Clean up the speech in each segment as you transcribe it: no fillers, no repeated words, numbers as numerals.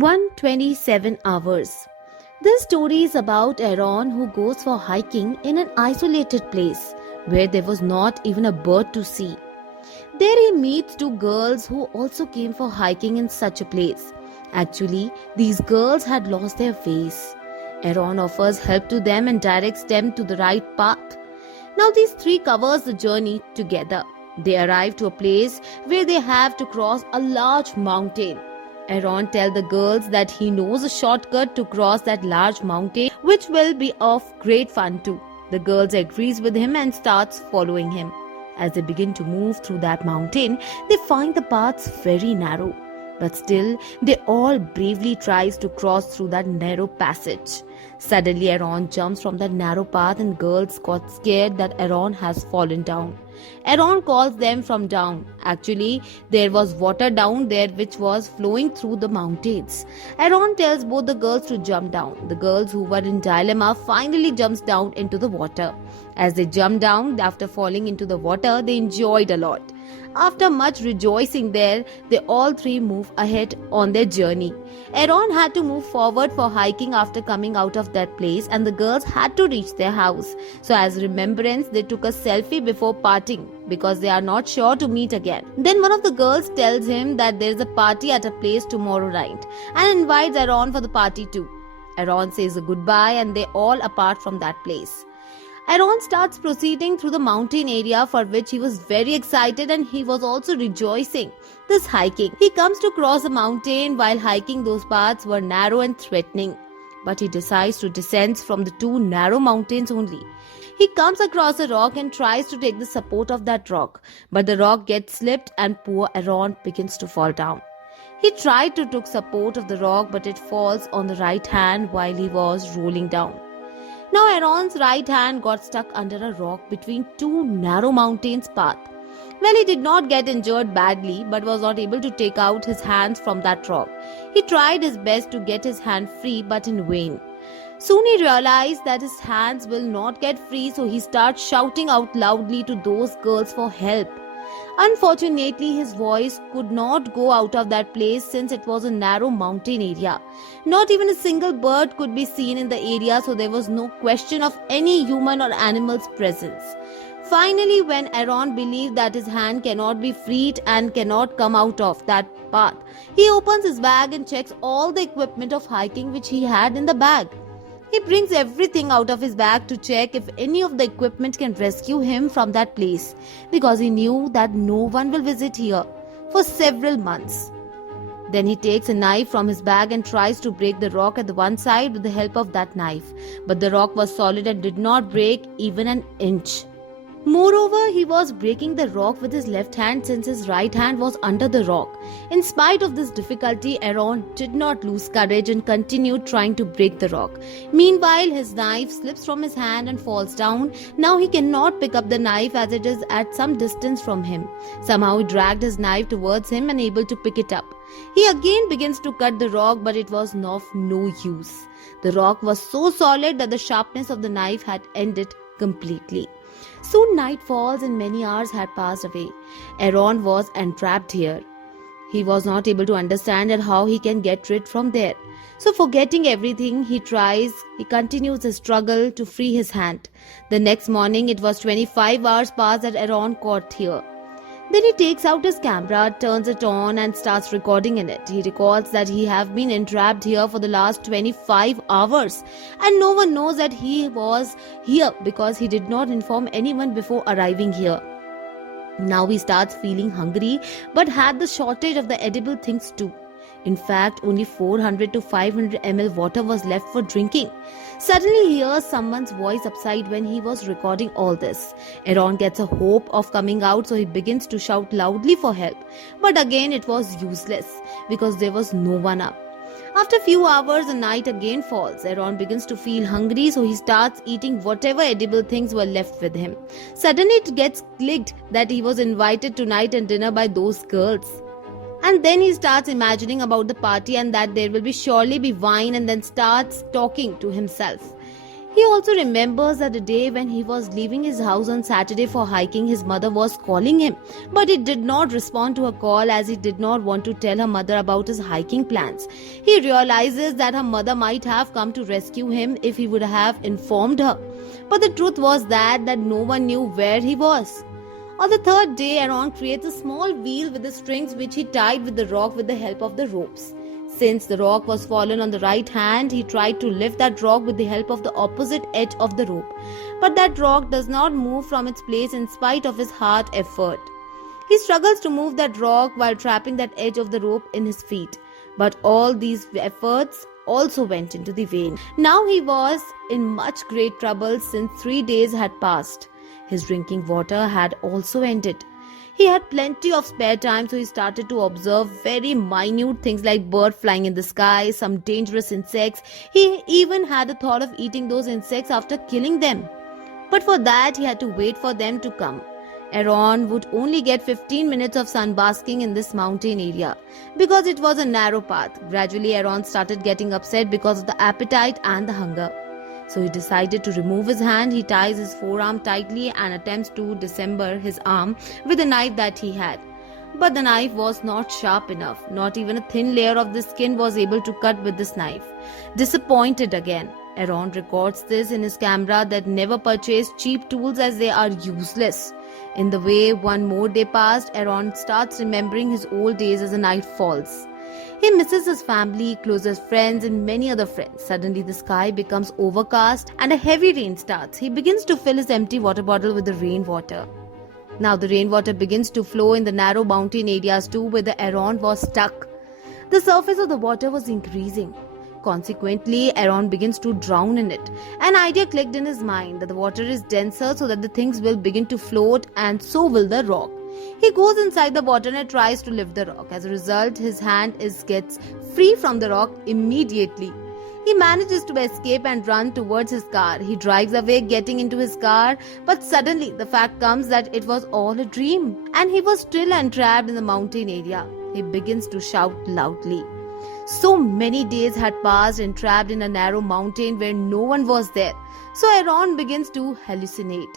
127 hours. This story is about Aron who goes for hiking in an isolated place where there was not even a bird to see. There he meets two girls who also came for hiking in such a place. Actually, these girls had lost their ways. Aron offers help to them and directs them to the right path. Now these three covers the journey together. They arrive to a place where they have to cross a large mountain. Aron tells the girls that he knows a shortcut to cross that large mountain, which will be of great fun too. The girls agrees with him and starts following him. As they begin to move through that mountain, they find the paths very narrow. But still, they all bravely tries to cross through that narrow passage. Suddenly, Aron jumps from that narrow path and girls got scared that Aron has fallen down. Aron calls them from down. Actually, there was water down there which was flowing through the mountains. Aron tells both the girls to jump down. The girls who were in dilemma finally jumps down into the water. As they jump down after falling into the water, they enjoyed a lot. After much rejoicing there, they all three move ahead on their journey. Aron had to move forward for hiking after coming out of that place, and the girls had to reach their house. So as remembrance, they took a selfie before parting because they are not sure to meet again. Then one of the girls tells him that there is a party at a place tomorrow night and invites Aron for the party too. Aron says a goodbye and they all apart from that place. Aron starts proceeding through the mountain area for which he was very excited and he was also rejoicing this hiking. He comes to cross a mountain while hiking those paths were narrow and threatening. But he decides to descend from the two narrow mountains only. He comes across a rock and tries to take the support of that rock. But the rock gets slipped and poor Aron begins to fall down. He tried to take support of the rock but it falls on the right hand while he was rolling down. Now Aron's right hand got stuck under a rock between two narrow mountains path. Well, he did not get injured badly but was not able to take out his hands from that rock. He tried his best to get his hand free but in vain. Soon he realized that his hands will not get free, so he starts shouting out loudly to those girls for help. Unfortunately, his voice could not go out of that place since it was a narrow mountain area. Not even a single bird could be seen in the area, so there was no question of any human or animal's presence. Finally, when Aron believed that his hand cannot be freed and cannot come out of that path, he opens his bag and checks all the equipment of hiking which he had in the bag. He brings everything out of his bag to check if any of the equipment can rescue him from that place, because he knew that no one will visit here for several months. Then he takes a knife from his bag and tries to break the rock at the one side with the help of that knife. But the rock was solid and did not break even an inch. Moreover, he was breaking the rock with his left hand since his right hand was under the rock. In spite of this difficulty, Aron did not lose courage and continued trying to break the rock. Meanwhile, his knife slips from his hand and falls down. Now he cannot pick up the knife as it is at some distance from him. Somehow he dragged his knife towards him and able to pick it up. He again begins to cut the rock, but it was of no use. The rock was so solid that the sharpness of the knife had ended completely. Soon night falls and many hours had passed away. Aron was entrapped here. He was not able to understand how he can get rid from there. So forgetting everything, he continues his struggle to free his hand. The next morning, it was 25 hours past that Aron caught here. Then he takes out his camera, turns it on and starts recording in it. He recalls that he have been entrapped here for the last 25 hours and no one knows that he was here because he did not inform anyone before arriving here. Now he starts feeling hungry but had the shortage of the edible things too. In fact, only 400 to 500 ml water was left for drinking. Suddenly he hears someone's voice upside when he was recording all this. Aron gets a hope of coming out, so he begins to shout loudly for help. But again it was useless because there was no one up. After a few hours, the night again falls. Aron begins to feel hungry, so he starts eating whatever edible things were left with him. Suddenly it gets clicked that he was invited tonight and dinner by those girls. And then he starts imagining about the party and that there will surely be wine, and then starts talking to himself. He also remembers that the day when he was leaving his house on Saturday for hiking, his mother was calling him, but he did not respond to her call as he did not want to tell her mother about his hiking plans. He realizes that her mother might have come to rescue him if he would have informed her. But the truth was that no one knew where he was. On the third day, Aron creates a small wheel with the strings which he tied with the rock with the help of the ropes. Since the rock was fallen on the right hand, he tried to lift that rock with the help of the opposite edge of the rope. But that rock does not move from its place in spite of his hard effort. He struggles to move that rock while trapping that edge of the rope in his feet. But all these efforts also went into the vain. Now he was in much great trouble since 3 days had passed. His drinking water had also ended. He had plenty of spare time, so he started to observe very minute things like birds flying in the sky, some dangerous insects. He even had a thought of eating those insects after killing them. But for that, he had to wait for them to come. Aron would only get 15 minutes of sunbasking in this mountain area because it was a narrow path. Gradually, Aron started getting upset because of the appetite and the hunger. So he decided to remove his hand. He ties his forearm tightly and attempts to dismember his arm with a knife that he had. But the knife was not sharp enough. Not even a thin layer of the skin was able to cut with this knife. Disappointed again, Aron records this in his camera that never purchase cheap tools as they are useless. In the way one more day passed, Aron starts remembering his old days as the night falls. He misses his family, closest friends, and many other friends. Suddenly, the sky becomes overcast and a heavy rain starts. He begins to fill his empty water bottle with the rainwater. Now, the rainwater begins to flow in the narrow mountain areas too, where the Aron was stuck. The surface of the water was increasing. Consequently, Aron begins to drown in it. An idea clicked in his mind that the water is denser so that the things will begin to float, and so will the rock. He goes inside the water and tries to lift the rock. As a result, his hand gets free from the rock immediately. He manages to escape and run towards his car. He drives away, getting into his car, but suddenly the fact comes that it was all a dream and he was still entrapped in the mountain area. He begins to shout loudly. So many days had passed entrapped in a narrow mountain where no one was there. So Aron begins to hallucinate.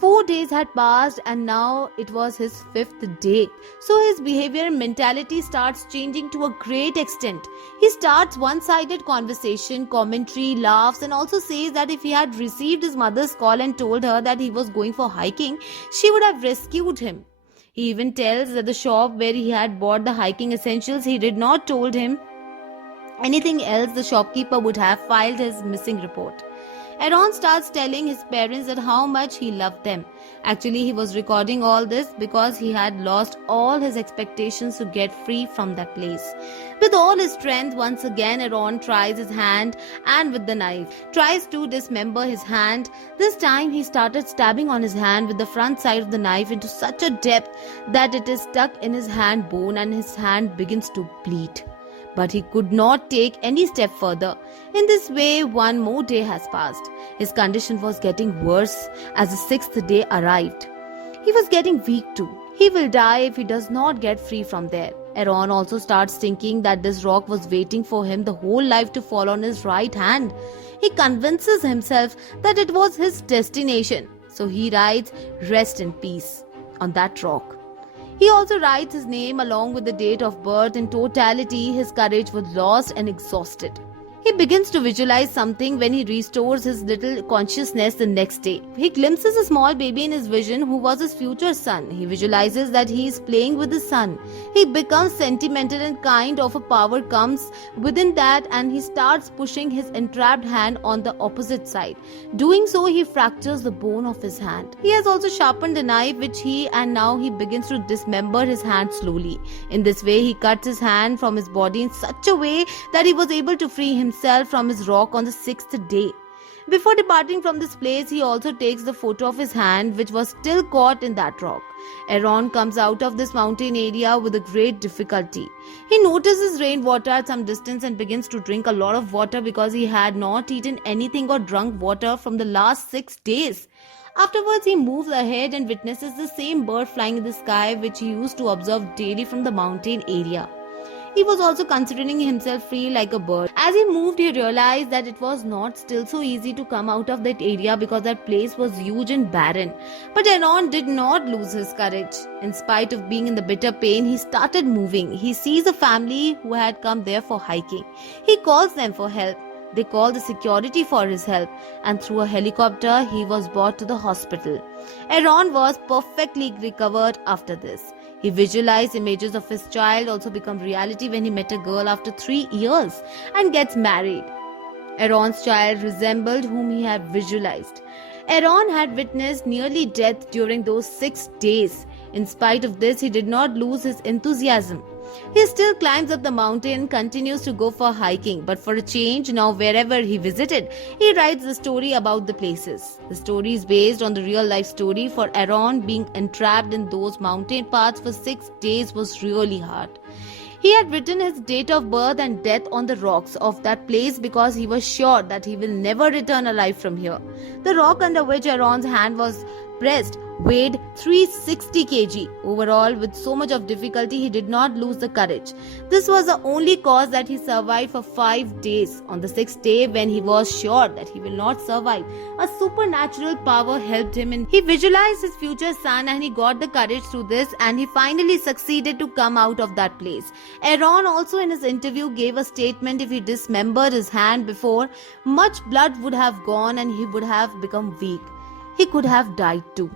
4 days had passed and now it was his 5th day. So his behavior and mentality starts changing to a great extent. He starts one-sided conversation, commentary, laughs, and also says that if he had received his mother's call and told her that he was going for hiking, she would have rescued him. He even tells that the shop where he had bought the hiking essentials, he did not told him anything else, the shopkeeper would have filed his missing report. Aron starts telling his parents that how much he loved them. Actually, he was recording all this because he had lost all his expectations to get free from that place. With all his strength, once again Aron tries his hand and with the knife tries to dismember his hand. This time he started stabbing on his hand with the front side of the knife into such a depth that it is stuck in his hand bone and his hand begins to bleed. But he could not take any step further. In this way, 1 more day has passed. His condition was getting worse as the 6th day arrived. He was getting weak too. He will die if he does not get free from there. Aron also starts thinking that this rock was waiting for him the whole life to fall on his right hand. He convinces himself that it was his destination. So he writes, "Rest in peace," on that rock. He also writes his name along with the date of birth. In totality, his courage was lost and exhausted. He begins to visualize something when he restores his little consciousness the next day. He glimpses a small baby in his vision who was his future son. He visualizes that he is playing with his son. He becomes sentimental and kind of a power comes within that and he starts pushing his entrapped hand on the opposite side. Doing so, he fractures the bone of his hand. He has also sharpened the knife and now he begins to dismember his hand slowly. In this way, he cuts his hand from his body in such a way that he was able to free himself from his rock on the 6th day. Before departing from this place, he also takes the photo of his hand which was still caught in that rock. Aron comes out of this mountain area with a great difficulty. He notices rainwater at some distance and begins to drink a lot of water because he had not eaten anything or drunk water from the last 6 days. Afterwards, he moves ahead and witnesses the same bird flying in the sky which he used to observe daily from the mountain area. He was also considering himself free like a bird. As he moved, he realized that it was not still so easy to come out of that area because that place was huge and barren. But Aron did not lose his courage. In spite of being in the bitter pain, he started moving. He sees a family who had come there for hiking. He calls them for help. They call the security for his help, and through a helicopter, he was brought to the hospital. Aron was perfectly recovered after this. He visualized images of his child also become reality when he met a girl after 3 years and gets married. Aron's child resembled whom he had visualized. Aron had witnessed nearly death during those 6 days. In spite of this, he did not lose his enthusiasm. He still climbs up the mountain, continues to go for hiking, but for a change, now wherever he visited, he writes the story about the places. The story is based on the real life story. For Aron, being entrapped in those mountain paths for 6 days was really hard. He had written his date of birth and death on the rocks of that place because he was sure that he will never return alive from here. The rock under which Aron's hand was pressed weighed 360 kg. Overall, with so much of difficulty, he did not lose the courage. This was the only cause that he survived for 5 days. On the 6th day, when he was sure that he will not survive, a supernatural power helped him and he visualized his future son, and he got the courage through this, and he finally succeeded to come out of that place. Aron also in his interview gave a statement: if he dismembered his hand before, much blood would have gone and he would have become weak. He could have died too.